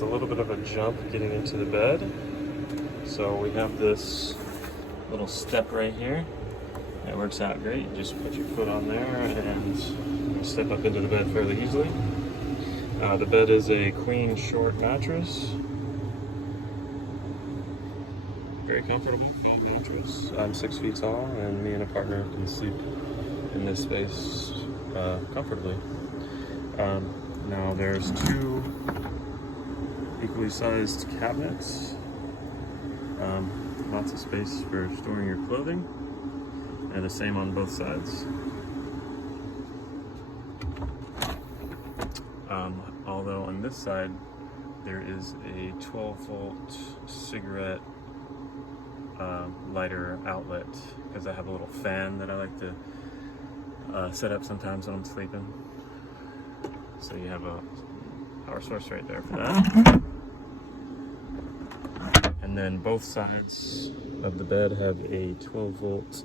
it's a little bit of a jump getting into the bed. So we have this little step right here. It works out great. You just put your foot on there and you step up into the bed fairly easily. The bed is a queen short mattress. Very comfortable, foam mattress. I'm 6 feet tall, and me and a partner can sleep in this space comfortably. Now there's 2 equally sized cabinets. Lots of space for storing your clothing, and the same on both sides. Although on this side there is a 12-volt cigarette lighter outlet, because I have a little fan that I like to set up sometimes when I'm sleeping. So you have a power source right there for that. And then both sides of the bed have a 12-volt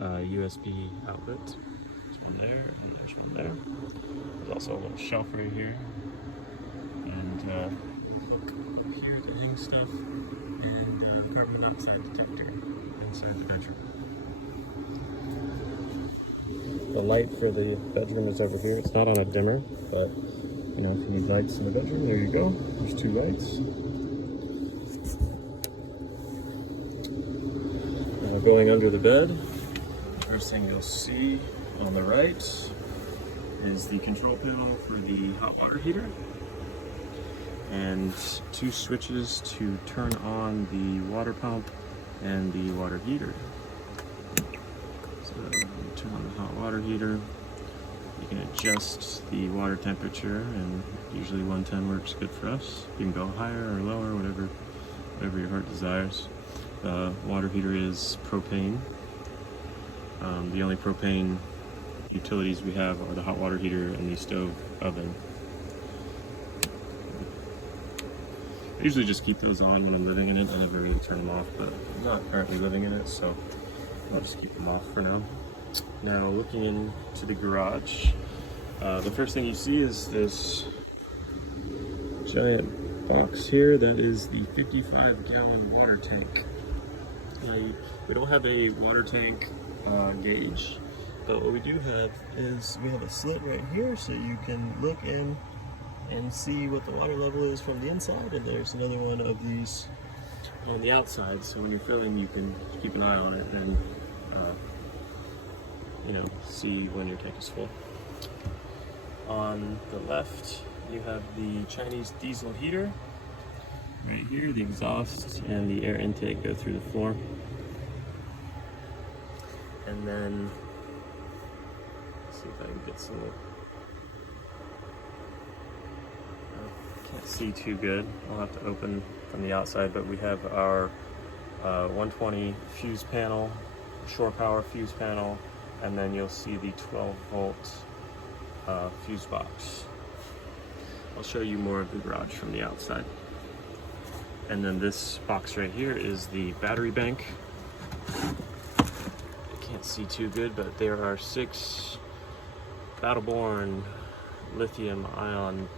USB outlet. There's one there, and there's one there. There's also a little shelf right here, and hook here to hang stuff, and carbon monoxide detector inside the bedroom. The light for the bedroom is over here. It's not on a dimmer, but you know, if you need lights in the bedroom, there you go. There's 2 lights. Going under the bed, first thing you'll see on the right is the control panel for the hot water heater, and 2 switches to turn on the water pump and the water heater. So you turn on the hot water heater, you can adjust the water temperature, and usually 110 works good for us. You can go higher or lower, whatever your heart desires. The water heater is propane. The only propane utilities we have are the hot water heater and the stove oven. I usually just keep those on when I'm living in it. I never really turn them off, but I'm not currently living in it, so I'll just keep them off for now. Now, looking into the garage, the first thing you see is this giant box here. That is the 55-gallon water tank. We don't have a water tank gauge, but what we do have is we have a slit right here, so you can look in and see what the water level is from the inside, and there's another one of these on the outside, so when you're filling you can keep an eye on it and you know, see when your tank is full. On the left you have the Chinese diesel heater. Right here, the exhaust and the air intake go through the floor. And then, let's see if I can get some. I can't see too good. I'll have to open from the outside, but we have our 120 fuse panel, shore power fuse panel, and then you'll see the 12-volt fuse box. I'll show you more of the garage from the outside. And then this box right here is the battery bank. I can't see too good, but there are 6 Battle-Born lithium-ion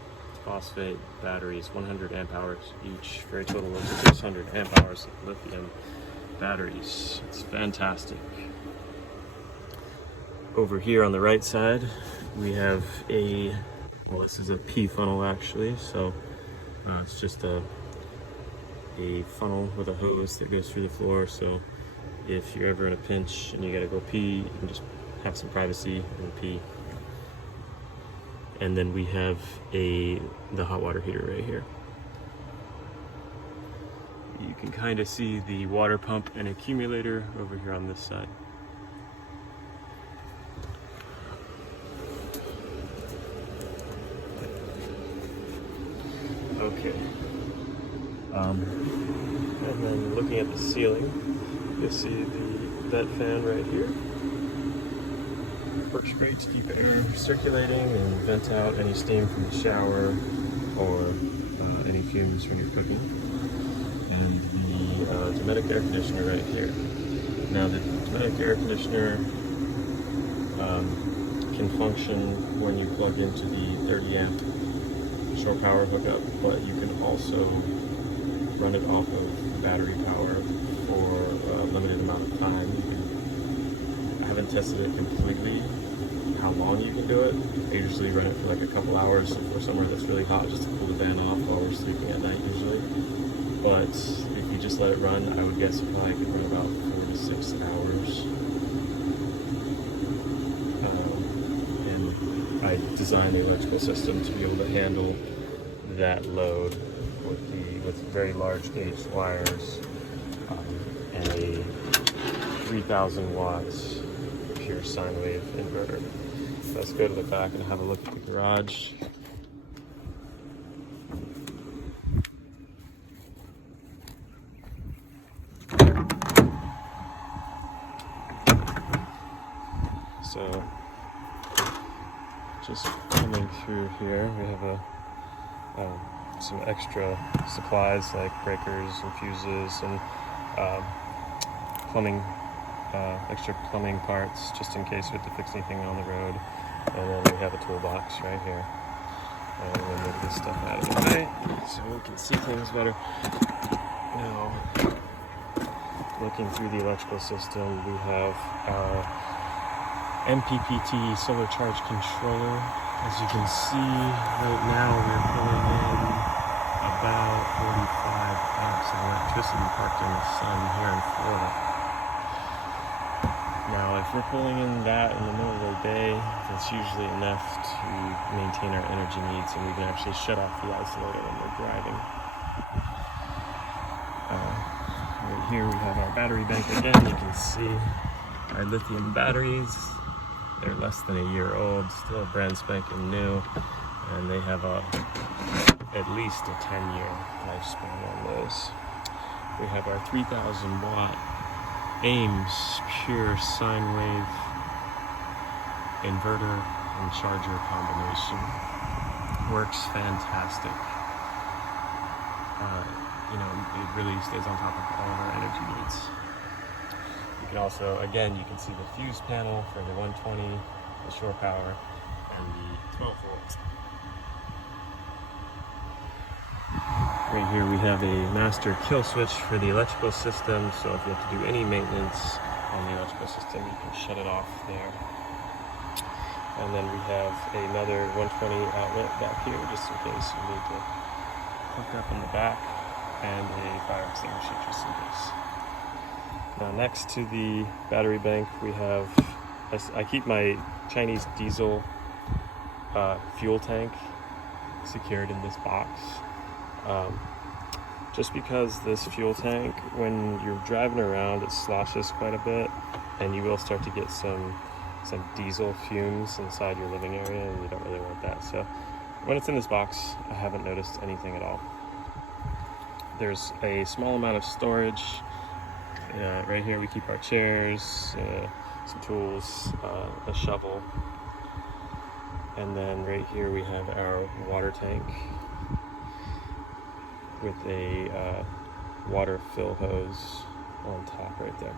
phosphate batteries, 100 amp hours each, for a total of 600 amp hours of lithium batteries. It's fantastic. Over here on the right side, we have well, this is a P funnel actually, so it's just a funnel with a hose that goes through the floor, so if you're ever in a pinch and you gotta go pee, you can just have some privacy and pee. And then we have the hot water heater right here. You can kind of see the water pump and accumulator over here on this side. Okay. And then looking at the ceiling, you'll see the vent fan right here. Works great to keep air circulating and vent out any steam from the shower or any fumes when you're cooking. And the Dometic air conditioner right here. Now the Dometic air conditioner can function when you plug into the 30 amp shore power hookup, but you can also run it off of battery power for a limited amount of time. I haven't tested it completely, how long you can do it. I usually run it for like a couple hours for somewhere that's really hot, just to cool the van off while we're sleeping at night usually. But if you just let it run, I would guess it probably could run about 4 to 6 hours. And I designed the electrical system to be able to handle that load with very large gauge wires and a 3,000 watts pure sine wave inverter. So let's go to the back and have a look at the garage. So just coming through here, we have some extra supplies like breakers and fuses and plumbing, extra plumbing parts just in case we have to fix anything on the road. And then we have a toolbox right here. And we'll move this stuff out of the way so we can see things better. Now, looking through the electrical system, we have our MPPT solar charge controller. As you can see, right now we're pulling in about 45 amps of electricity parked in the sun here in Florida. Now, if we're pulling in that in the middle of the day, that's usually enough to maintain our energy needs, and we can actually shut off the isolator when we're driving. Right here we have our battery bank again. You can see our lithium batteries. They're less than a year old, still brand spanking new, and they have at least a 10-year lifespan on those. We have our 3,000 watt Ames pure sine wave inverter and charger combination. Works fantastic. It really stays on top of all of our energy needs. You can also, again, you can see the fuse panel for the 120, the shore power, and the 12 volts. Right here we have a master kill switch for the electrical system, so if you have to do any maintenance on the electrical system, you can shut it off there. And then we have another 120 outlet back here, just in case you need to hook up in the back, and a fire extinguisher just in case. Now, next to the battery bank, we have, I keep my Chinese diesel fuel tank secured in this box. Just because this fuel tank, when you're driving around, it sloshes quite a bit, and you will start to get some diesel fumes inside your living area, and you don't really want that. So when it's in this box, I haven't noticed anything at all. There's a small amount of storage. Right here we keep our chairs, some tools, a shovel, and then right here we have our water tank with a water fill hose on top right there.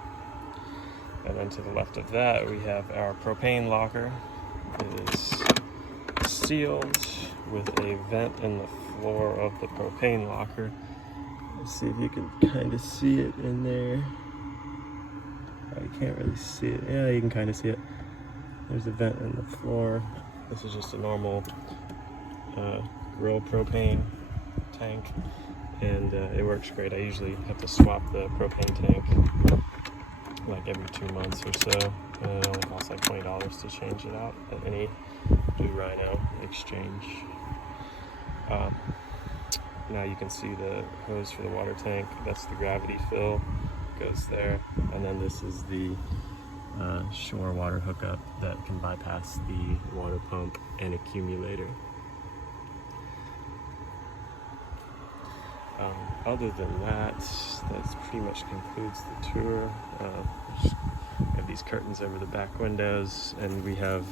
And then to the left of that we have our propane locker. It is sealed with a vent in the floor of the propane locker. Let's see if you can kind of see it in there. I can't really see it. Yeah, you can kind of see it. There's a vent in the floor. This is just a normal grill propane tank, and it works great. I usually have to swap the propane tank like every 2 months or so. It only costs like $20 to change it out at any Blue Rhino exchange. Now you can see the hose for the water tank. That's the gravity fill, goes there, and then this is the shore water hookup that can bypass the water pump and accumulator. Other than that pretty much concludes the tour. We have these curtains over the back windows, and we have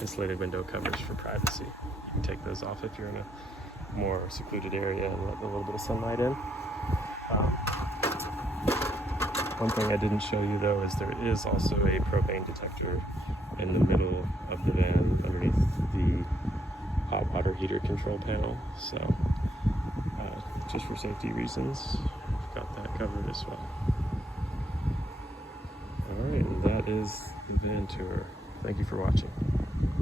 insulated window covers for privacy. You can take those off if you're in a more secluded area and let a little bit of sunlight in. One thing I didn't show you though is there is also a propane detector in the middle of the van underneath the hot water heater control panel. So just for safety reasons, we've got that covered as well. All right, and that is the van tour. Thank you for watching.